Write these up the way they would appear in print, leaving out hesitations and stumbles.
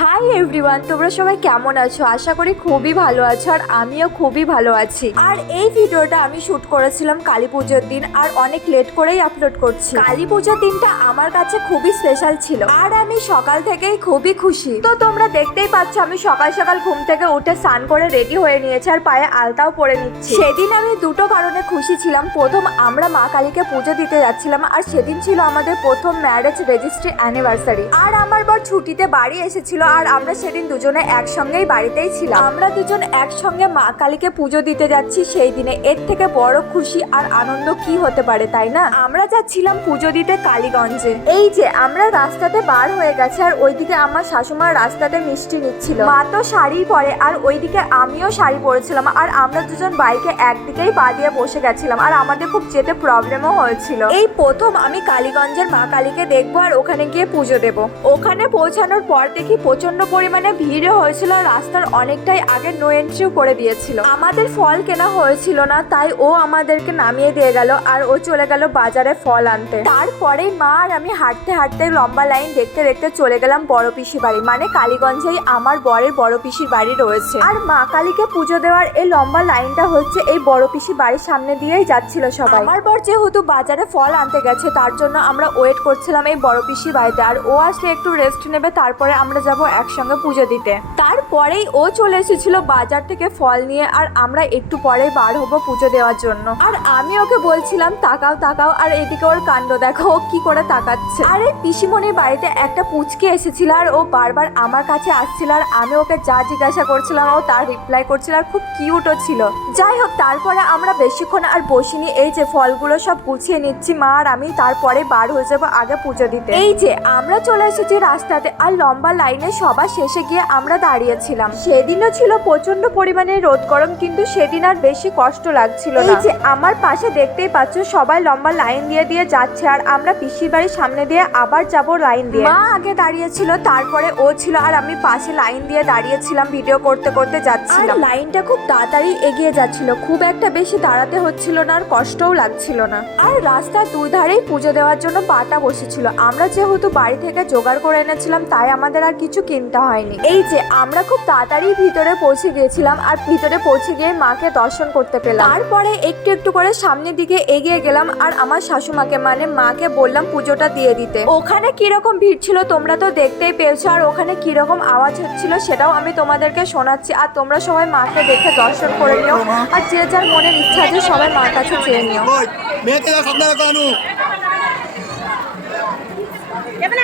Hi everyone, তোমরা সবাই কেমন আছো? আশা করি খুবই ভালো আছো আর আমিও খুবই ভালো আছি। আর এই ভিডিওটা আমি শুট করেছিলাম কালী পুজোর দিন আর অনেক লেট করেই আপলোড করছি। কালী পুজোর দিনটা আমার কাছে খুবই স্পেশাল ছিল আর আমি সকাল থেকেই খুবই খুশি। তো তোমরা দেখতেই পাচ্ছ আমি সকাল সকাল ঘুম থেকে উঠে স্নান করে রেডি হয়ে নিয়েছি আর পায়ে আলতাও পরে নিচ্ছি। সেদিন আমি দুটো কারণে খুশি ছিলাম। প্রথম, আমরা মা কালীকে পুজো দিতে যাচ্ছিলাম আর সেদিন ছিল আমাদের প্রথম ম্যারেজ রেজিস্ট্রি অ্যানিভার্সারি। আর আমার বর ছুটিতে বাড়ি এসেছিল আর আমরা সেদিন দুজনে একসঙ্গেই বাড়িতেই ছিলাম। আমরা দুজন একসঙ্গে মা কালীকে পুজো দিতে যাচ্ছি সেই দিনে, এর থেকে বড় খুশি আর আনন্দ কি হতে পারে, তাই না? আমরা যাচ্ছিলাম পুজো দিতে কালীগঞ্জে। এই যে আমরা রাস্তাতে বার হয়ে গেছে আর ওইদিকে আমার শাশুমার রাস্তাতে মিষ্টি নিচ্ছিল। মা তো শাড়ি পরে আর ওইদিকে আমিও শাড়ি পরেছিলাম আর আমরা দুজন বাইকে একদিকেই পা দিয়ে বসে গেছিলাম আর আমাদের খুব যেতে প্রবলেমও হয়েছিল। এই প্রথম আমি কালীগঞ্জের মা কালীকে দেখবো আর ওখানে গিয়ে পুজো দেব। ওখানে পৌঁছানোর পর দেখি প্রচন্ড পরিমাণে ভিড়ও হয়েছিল, রাস্তার অনেকটাই আগে নো এন্ট্রিও করে দিয়েছিল। আমাদের ফল কেনা হয়েছিল না, তাই ও আমাদেরকে নামিয়ে দিয়ে গেল আর ও চলে গেল বাজারে ফল আনতে। তারপরেই মা আর আমি হাঁটতে হাঁটতে লম্বা লাইন দেখতে দেখতে চলে গেলাম বড় পিসি বাড়ি, মানে কালীগঞ্জেই আমার বরের বড় পিসির বাড়ি রয়েছে। আর মা কালীকে পুজো দেওয়ার এই লম্বা লাইনটা হচ্ছে এই বড় পিসি বাড়ির সামনে দিয়েই যাচ্ছিল সবাই। আমার বর যেহেতু বাজারে ফল আনতে গেছে তার জন্য আমরা ওয়েট করছিলাম এই বড় পিসির বাড়িতে, আর ও আসলে একটু রেস্ট নেবে, তারপরে আমরা যাব একসঙ্গে পুজো দিতে। তারপরেই ও চলে এসেছিল বাজার থেকে ফল নিয়ে আর আমরা একটু পরেই বার হবো পুজো দেওয়ার জন্য। আর আমি ওকে বলছিলাম তাকাও তাকাও, আর এদিকে ওর কাণ্ড দেখো, ও কি করে তাকাচ্ছে। আর এই পিসিমণির বাড়িতে একটা পুচকে এসেছিল আর ও বারবার আমার কাছে আসছিল আর আমি ওকে যা জিজ্ঞাসা করছিলাম ও তার রিপ্লাই করছিল আর খুব কিউটও ছিল। যাই হোক, তারপরে আমরা বেশিক্ষণ আর বসিনি, এই যে ফলগুলো সব গুছিয়ে নিচ্ছি মা আর আমি, তারপরে বার হয়ে যাবো আগে পুজো দিতে। এই যে আমরা চলে এসেছি রাস্তাতে আর লম্বা লাইনে সবার শেষে গিয়ে আমরা দাঁড়িয়েছিলাম। সেদিনও ছিল প্রচন্ড পরিমাণে রোদ গরম, কিন্তু সেদিন আর বেশি কষ্ট লাগছিল না। এই যে আমার পাশে দেখতেই পাচ্ছ সবাই লম্বা লাইন দিয়ে দিয়ে যাচ্ছে আর আমরা পিসির বাড়ির সামনে দিয়ে আবার যাব লাইন দিয়ে। মা আগে দাঁড়িয়েছিল, তারপরে ও ছিল আর আমি পাশে লাইন দিয়ে দাঁড়িয়েছিলাম, ভিডিও করতে করতে যাচ্ছিলাম। লাইনটা খুব তাড়াতাড়ি এগিয়ে যাচ্ছিল, খুব একটা বেশি দাঁড়াতে হচ্ছিল না আর কষ্টও লাগছিল না। আর রাস্তার দুই ধারেই পুজো দেওয়ার জন্য পাটা বসেছিল। আমরা যেহেতু বাড়ি থেকে জোগাড় করে এনেছিলাম তাই আমাদের আর কিছু কিনতে হয়নি। এই যে আমরা খুব তাড়াতাড়ি ভিতরে পৌঁছে গিয়েছিলাম আর ভিতরে পৌঁছে গিয়ে মাকে দর্শন করতে পেলাম। তারপরে একটু একটু করে সামনের দিকে এগিয়ে গেলাম আর আমার শাশুমাকে মানে মাকে বললাম পুজোটা দিয়ে দিতে। ওখানে কিরকম ভিড় ছিল তোমরা তো দেখতেই পেয়েছো, আর ওখানে কিরকম আওয়াজ হচ্ছিল সেটাও আমি তোমাদেরকে শোনাচ্ছি। আর তোমরা সবাই মাকে দেখে দর্শন করে নিও আর যে যার মনের ইচ্ছা যে সবাই মার কাছে চেয়ে নিও।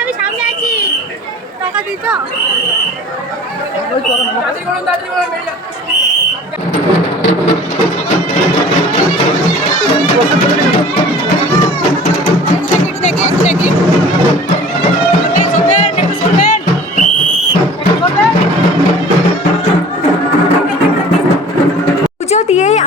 আমি সামনে আছি, টাকা দিত।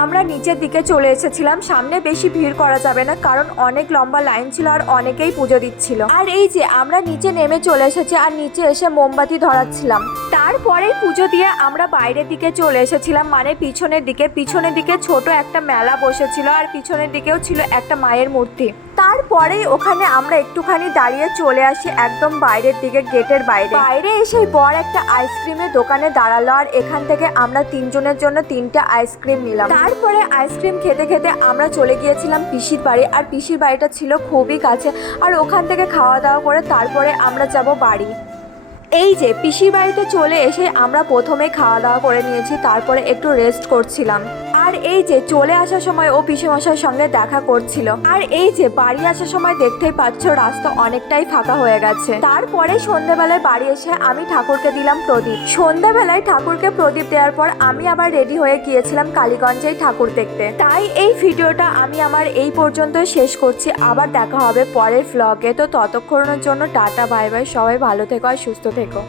আমরা নিচের দিকে চলে এসেছিলাম। সামনে বেশি ভিড় করা যাবে না কারণ অনেক লম্বা লাইন ছিল আর অনেকেই পুজো দিচ্ছিল। আর এই যে আমরা নিচে নেমে চলে এসেছি আর নিচে এসে মোমবাতি ধরাচ্ছিলাম। তারপরে পুজো দিয়ে আমরা বাইরের দিকে চলে এসেছিলাম, মানে পিছনের দিকে ছোট একটা মেলা বসেছিল আর পিছনের দিকেও ছিল একটা মায়ের মূর্তি। তারপরেই ওখানে আমরা একটুখানি দাঁড়িয়ে চলে আসি একদম বাইরের দিকে, গেটের বাইরে এসে বড় একটা আইসক্রিমের দোকানে দাঁড়ালো আর এখান থেকে আমরা তিনজনের জন্য 3টা আইসক্রিম নিলাম। তারপরে আইসক্রিম খেতে খেতে আমরা চলে গিয়েছিলাম পিসির বাড়ি, আর পিসির বাড়িটা ছিল খুবই কাছে আর ওখান থেকে খাওয়া দাওয়া করে তারপরে আমরা যাব বাড়ি। এই যে পিসির বাড়িতে চলে এসে আমরা প্রথমে খাওয়া দাওয়া করে নিয়েছি, তারপরে একটু রেস্ট করছিলাম। আর এই যে চলে আসার সময় ও পিসিমশাইয়ের সঙ্গে দেখা করছিল। আর এই যে বাড়ি আসার সময় দেখতেই পাচ্ছ রাস্তা অনেকটাই ফাঁকা হয়ে গেছে। তারপরে সন্ধ্যাবেলায় বাড়ি এসে আমি ঠাকুরকে দিলাম প্রদীপ। সন্ধ্যাবেলায় ঠাকুরকে প্রদীপ দেওয়ার পর আমি আবার রেডি হয়ে গিয়েছিলাম কালীগঞ্জেই ঠাকুর দেখতে। তাই এই ভিডিওটা আমি আমার এই পর্যন্ত শেষ করছি। আবার দেখা হবে পরের ভ্লগে। তো ততক্ষণের জন্য টাটা, বাই বাই, সবাই ভালো থেকো আর সুস্থ থেকো।